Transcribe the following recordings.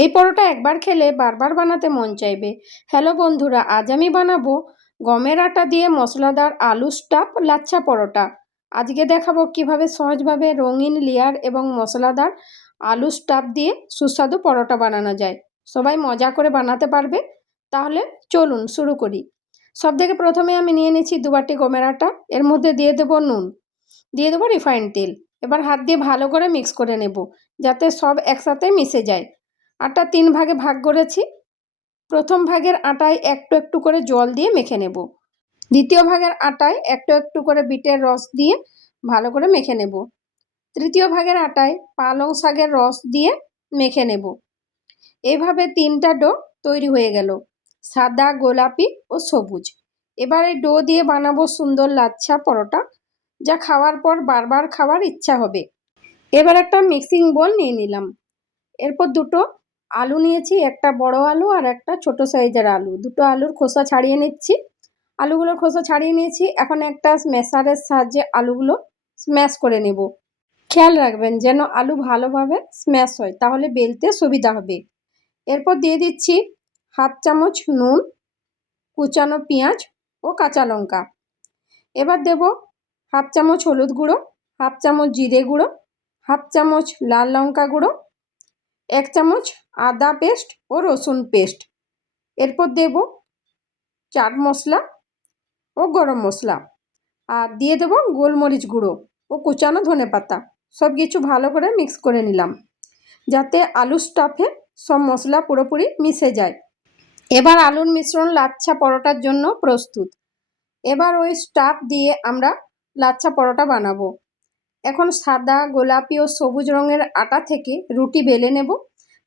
এই পরোটা একবার খেলে বারবার বানাতে মন চাইবে। হ্যালো বন্ধুরা, আজ আমি বানাবো গমের আটা দিয়ে মশলাদার আলু স্টাফ লাচ্ছা পরোটা। আজকে দেখাবো কিভাবে সহজভাবে রঙিন লেয়ার এবং মশলাদার আলু স্টাফ দিয়ে সুস্বাদু পরোটা বানানো যায়। সবাই মজা করে বানাতে পারবে। তাহলে চলুন শুরু করি। সব থেকে প্রথমে আমি নিয়ে নিচ্ছি 2 বাটি গমের আটা। এর মধ্যে দিয়ে দেবো নুন, দিয়ে দেবো রিফাইন্ড তেল। এবার হাত দিয়ে ভালো করে মিক্স করে নেব যাতে সব একসাথে মিশে যায়। আটা 3 ভাগে ভাগ করেছি। প্রথম ভাগের আটায় একটু একটু করে জল দিয়ে মেখে নেব। দ্বিতীয় ভাগের আটায় একটু একটু করে বিটের রস দিয়ে ভালো করে মেখে নেব। তৃতীয় ভাগের আটায় পালং শাকের রস দিয়ে মেখে নেব। এইভাবে 3টা ডো তৈরি হয়ে গেল, সাদা, গোলাপি ও সবুজ। এবার এই ডো দিয়ে বানাবো সুন্দর লাচ্ছা পরোটা, যা খাওয়ার পর বারবার খাওয়ার ইচ্ছা হবে। এবার একটা মিক্সিং বোল নিয়ে নিলাম। এরপর দুটো আলু নিয়েছি, একটা বড় আলু আর একটা ছোট সাইজের আলু। দুটো আলুর খোসা ছাড়িয়ে নিচ্ছি। আলুগুলোর খোসা ছাড়িয়ে নিয়েছি। এখন একটা স্ম্যাশারের সাহায্যে আলুগুলো স্ম্যাশ করে নেব। খেয়াল রাখবেন যেন আলু ভালোভাবে স্ম্যাশ হয়, তাহলে বেলতে সুবিধা হবে। এরপর দিয়ে দিচ্ছি হাফ চামচ নুন, কুচানো পেঁয়াজ ও কাঁচা লঙ্কা। এবার দেব হাফ চামচ হলুদ গুঁড়ো, হাফ চামচ জিরে গুঁড়ো, হাফ চামচ লাল লঙ্কা গুঁড়ো, 1 চামচ আদা পেস্ট ও রসুন পেস্ট। এরপর দেব চাট মশলা ও গরম মশলা, আর দিয়ে দেব গোলমরিচ গুঁড়ো ও কুচানো ধনেপাতা। সব কিছু ভালো করে মিক্স করে নিলাম যাতে আলু স্টাফে সব মশলা পুরোপুরি মিশে যায়। এবার আলুর মিশ্রণ লাচ্ছা পরোটার জন্য প্রস্তুত। এবার ওই স্টাফ দিয়ে আমরা লাচ্ছা পরোটা বানাবো। এখন সাদা, গোলাপি ও সবুজ রঙের আটা থেকে রুটি বেলে নেব।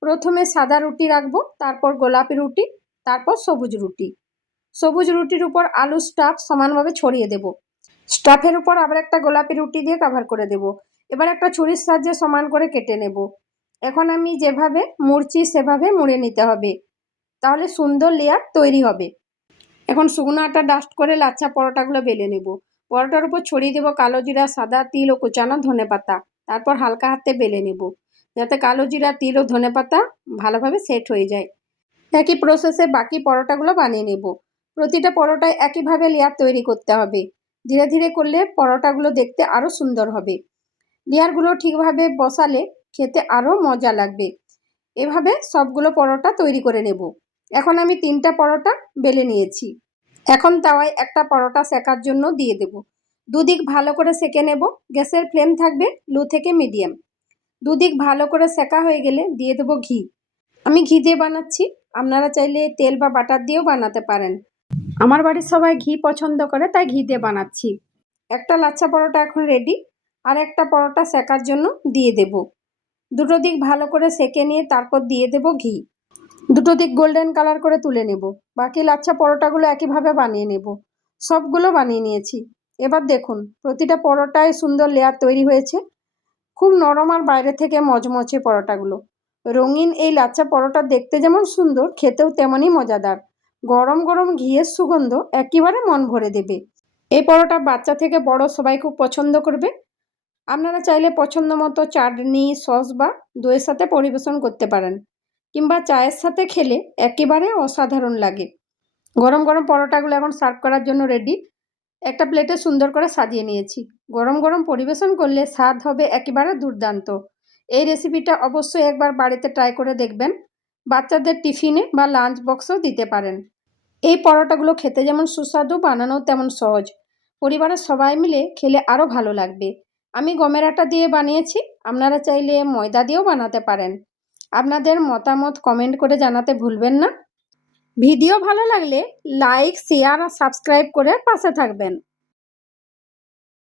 প্রথমে সাদা রুটি রাখবো, তারপর গোলাপি রুটি, তারপর সবুজ রুটি। সবুজ রুটির উপর আলু স্টাফ সমানভাবে ছড়িয়ে দেব। স্টাফের উপর আবার একটা গোলাপি রুটি দিয়ে কভার করে দেব। এবার একটা ছুরির সাহায্যে সমান করে কেটে নেব। এখন আমি যেভাবে মুড়ছি সেভাবে মুড়ে নিতে হবে, তাহলে সুন্দর লেয়ার তৈরি হবে। এখন শুকনো আটা ডাস্ট করে লাচ্ছা পরোটাগুলো বেলে নেব। পরোটার উপর ছড়িয়ে দেবো কালো জিরা, সাদা তিল ও কুচানো ধনেপাতা। তারপর হালকা হাতে বেলে নেব যাতে কালো জিরা, তিল ও ধনেপাতা ভালোভাবে সেট হয়ে যায়। একই প্রসেসে বাকি পরোটাগুলো বানিয়ে নেব। প্রতিটা পরোটায় একইভাবে লেয়ার তৈরি করতে হবে। ধীরে ধীরে করলে পরোটাগুলো দেখতে আরও সুন্দর হবে। লেয়ারগুলো ঠিকভাবে বসালে খেতে আরও মজা লাগবে। এভাবে সবগুলো পরোটা তৈরি করে নেব। এখন আমি 3টা পরোটা বেলে নিয়েছি। এখন তাওয়ায় একটা পরোটা সেকার জন্য দিয়ে দেব। দুদিক ভালো করে সেকে নেব। গ্যাসের ফ্লেম থাকবে লো থেকে মিডিয়াম। দুদিক ভালো করে সেকা হয়ে গেলে দিয়ে দেব ঘি। আমি ঘি দিয়ে বানাচ্ছি, আপনারা চাইলে তেল বা বাটার দিয়েও বানাতে পারেন। আমার বাড়ির সবাই ঘি পছন্দ করে, তাই ঘি দিয়ে বানাচ্ছি। একটা লাচ্ছা পরোটা এখন রেডি। আর একটা পরোটা সেকার জন্য দিয়ে দেব। দুটো দিক ভালো করে সেকে নিয়ে তারপর দিয়ে দেব ঘি। দুটো দিক গোল্ডেন কালার করে তুলে নেব। বাকি লাচ্ছা পরোটাগুলো একইভাবে বানিয়ে নেব। সবগুলো বানিয়ে নিয়েছি। এবার দেখুন প্রতিটা পরোটায় সুন্দর লেয়ার তৈরি হয়েছে। খুব নরম আর বাইরে থেকে মচমচে পরোটাগুলো। রঙিন এই লাচ্ছা পরোটা দেখতে যেমন সুন্দর, খেতেও তেমনই মজাদার। গরম গরম ঘিয়ের সুগন্ধ একেবারে মন ভরে দেবে। এই পরোটা বাচ্চা থেকে বড় সবাই খুব পছন্দ করবে। আপনারা চাইলে পছন্দ মতো চাটনি, সস বা দইয়ের সাথে পরিবেশন করতে পারেন, কিংবা চায়ের সাথে খেলে একেবারে অসাধারণ লাগে। গরম গরম পরোটাগুলো এখন সার্ভ করার জন্য রেডি। একটা প্লেটে সুন্দর করে সাজিয়ে নিয়েছি। গরম গরম পরিবেশন করলে স্বাদ হবে একেবারে দুর্দান্ত। এই রেসিপিটা অবশ্যই একবার বাড়িতে ট্রাই করে দেখবেন। বাচ্চাদের টিফিনে বা লাঞ্চ বক্সেও দিতে পারেন। এই পরোটাগুলো খেতে যেমন সুস্বাদু, বানানোও তেমন সহজ। পরিবারের সবাই মিলে খেলে আরও ভালো লাগবে। আমি গমের আটা দিয়ে বানিয়েছি, আপনারা চাইলে ময়দা দিয়েও বানাতে পারেন। আপনাদের মতামত কমেন্ট করে জানাতে ভুলবেন না। ভিডিও ভালো লাগলে লাইক, শেয়ার আর সাবস্ক্রাইব করে পাশে থাকবেন।